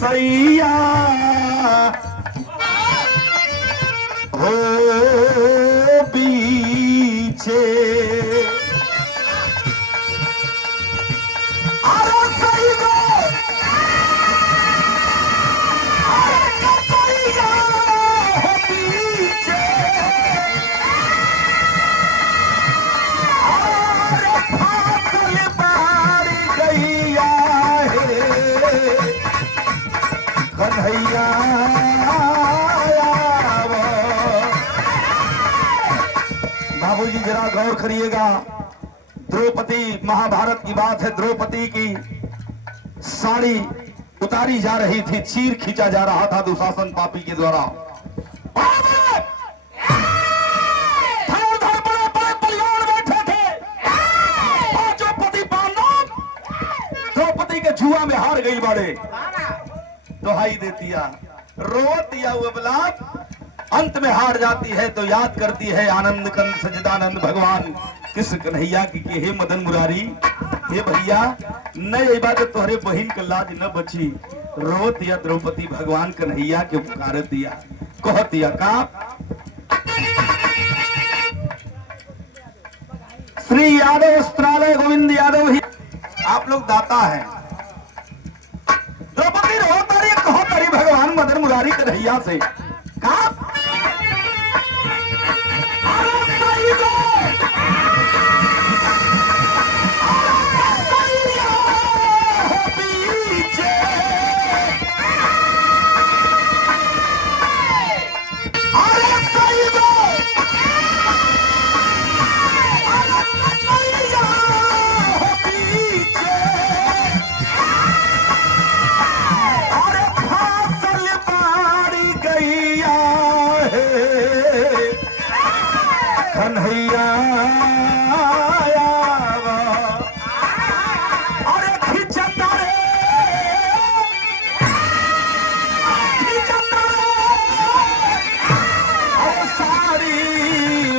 सैया हो बीचे कन्हैया बाबूजी जरा गौर करिएगा। द्रौपदी, महाभारत की बात है, द्रौपदी की साड़ी उतारी जा रही थी, चीर खींचा जा रहा था दुशासन पापी के द्वारा। द्रौपदी के जुआ में हार गई बाड़े, दुहाई देतिया, रोतिया उबलात, अंत में हार जाती है तो याद करती है आनंद कंद सजदानंद भगवान किस कन्हैया की कि हे मदन मुरारी, हे भैया न यही बात तोहरे बहिन का लाज न बची। रोतिया द्रौपदी भगवान कन्हैया के पुकार दिया, कहतिया का श्री यादव वस्त्रालय गोविंद यादव ही आप लोग दाता हैं। द्रौपदी रोतारी कहतारी भगवान मदन मुरारी कन्हैया से का कन्हैया अरे खिंचता रे सारी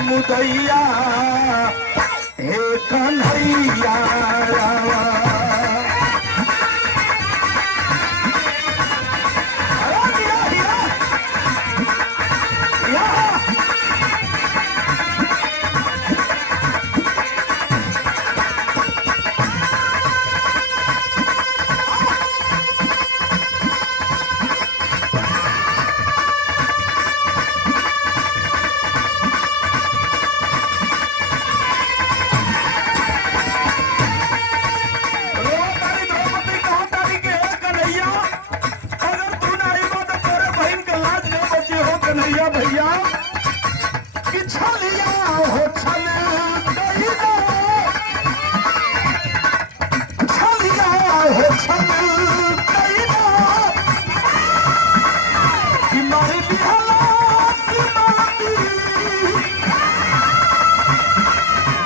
मुदैया हे कन्हैया भैया कि छलिया हो छलिया हो कि मारी बिहला सिमाती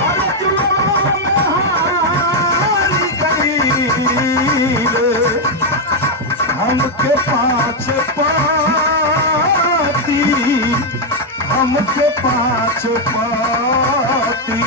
अरे जुआ में हारी गई हमके पाँच हमके पाँच पाती